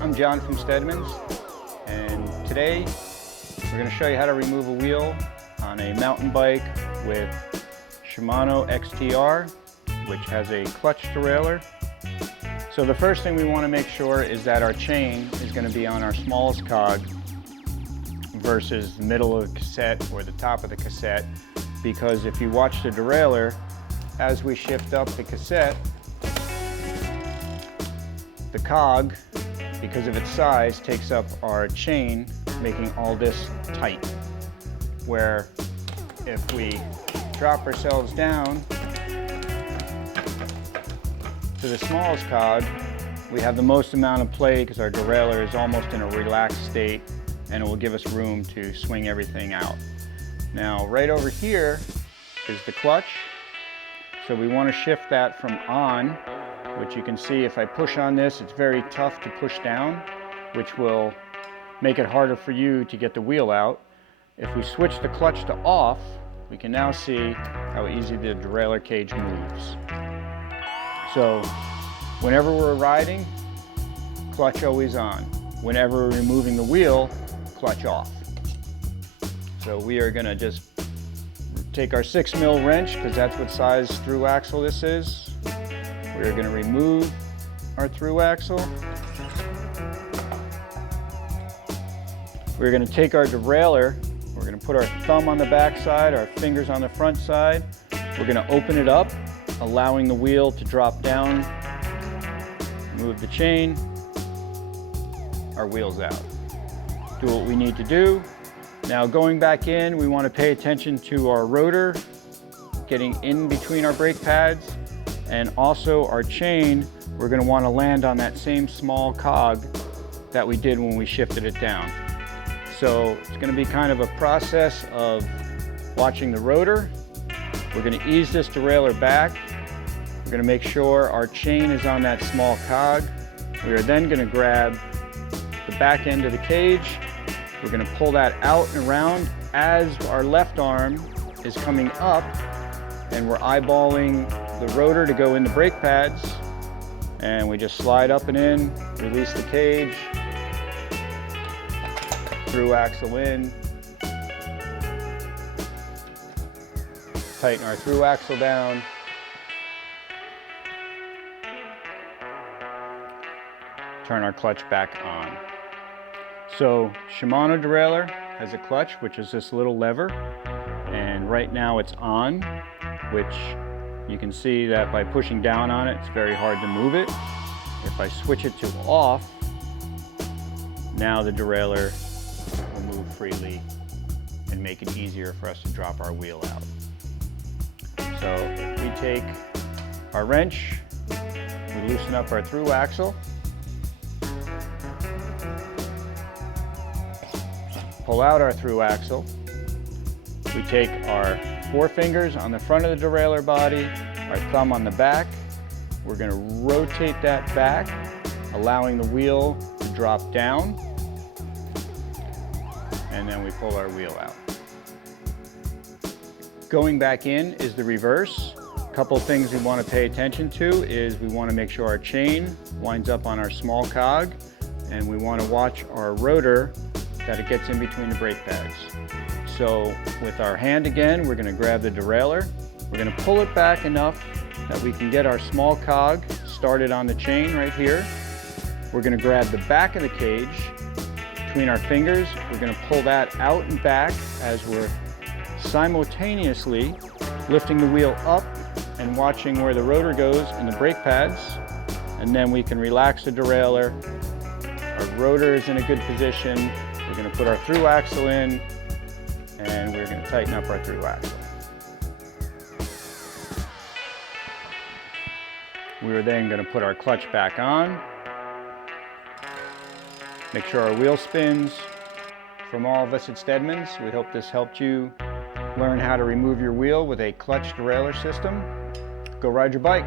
I'm John from Stedman's, and today we're going to show you how to remove a wheel on a mountain bike with Shimano XTR, which has a clutch derailleur. So the first thing we want to make sure is that our chain is going to be on our smallest cog versus the middle of the cassette or the top of the cassette, because if you watch the derailleur, as we shift up the cassette, the cog, because of its size, takes up our chain, making all this tight. Where if we drop ourselves down to the smallest cog, we have the most amount of play because our derailleur is almost in a relaxed state, and it will give us room to swing everything out. Now, right over here is the clutch. So we want to shift that from on, which you can see if I push on this, it's very tough to push down, which will make it harder for you to get the wheel out. If we switch the clutch to off, we can now see how easy the derailleur cage moves. So whenever we're riding, clutch always on. Whenever we're removing the wheel, clutch off. So we are going to just take our 6mm wrench, because that's what size through axle this is. We're going to remove our through axle. We're going to take our derailleur. We're going to put our thumb on the back side, our fingers on the front side. We're going to open it up, allowing the wheel to drop down. Move the chain. Our wheel's out. Do what we need to do. Now going back in, we want to pay attention to our rotor getting in between our brake pads, and also our chain. We're going to want to land on that same small cog that we did when we shifted it down. So it's going to be kind of a process of watching the rotor. We're going to ease this derailleur back. We're going to make sure our chain is on that small cog. We are then going to grab the back end of the cage. We're going to pull that out and around as our left arm is coming up, and we're eyeballing the rotor to go in the brake pads, and we just slide up and in, release the cage, through axle in, tighten our through axle down, turn our clutch back on. So Shimano derailleur has a clutch, which is this little lever, and right now it's on, which you can see that by pushing down on it, it's very hard to move it. If I switch it to off, now the derailleur will move freely and make it easier for us to drop our wheel out. So if we take our wrench, we loosen up our through axle, pull out our through axle. We take our forefingers on the front of the derailleur body, our thumb on the back. We're going to rotate that back, allowing the wheel to drop down, and then we pull our wheel out. Going back in is the reverse. A couple things we want to pay attention to is we want to make sure our chain winds up on our small cog, and we want to watch our rotor that it gets in between the brake pads. So with our hand again, we're going to grab the derailleur. We're going to pull it back enough that we can get our small cog started on the chain right here. We're going to grab the back of the cage between our fingers. We're going to pull that out and back as we're simultaneously lifting the wheel up and watching where the rotor goes in the brake pads. And then we can relax the derailleur. Our rotor is in a good position. We're going to put our through axle in, and we're going to tighten up our through axle. We're then going to put our clutch back on. Make sure our wheel spins. From all of us at Stedman's, we hope this helped you learn how to remove your wheel with a clutch derailleur system. Go ride your bike.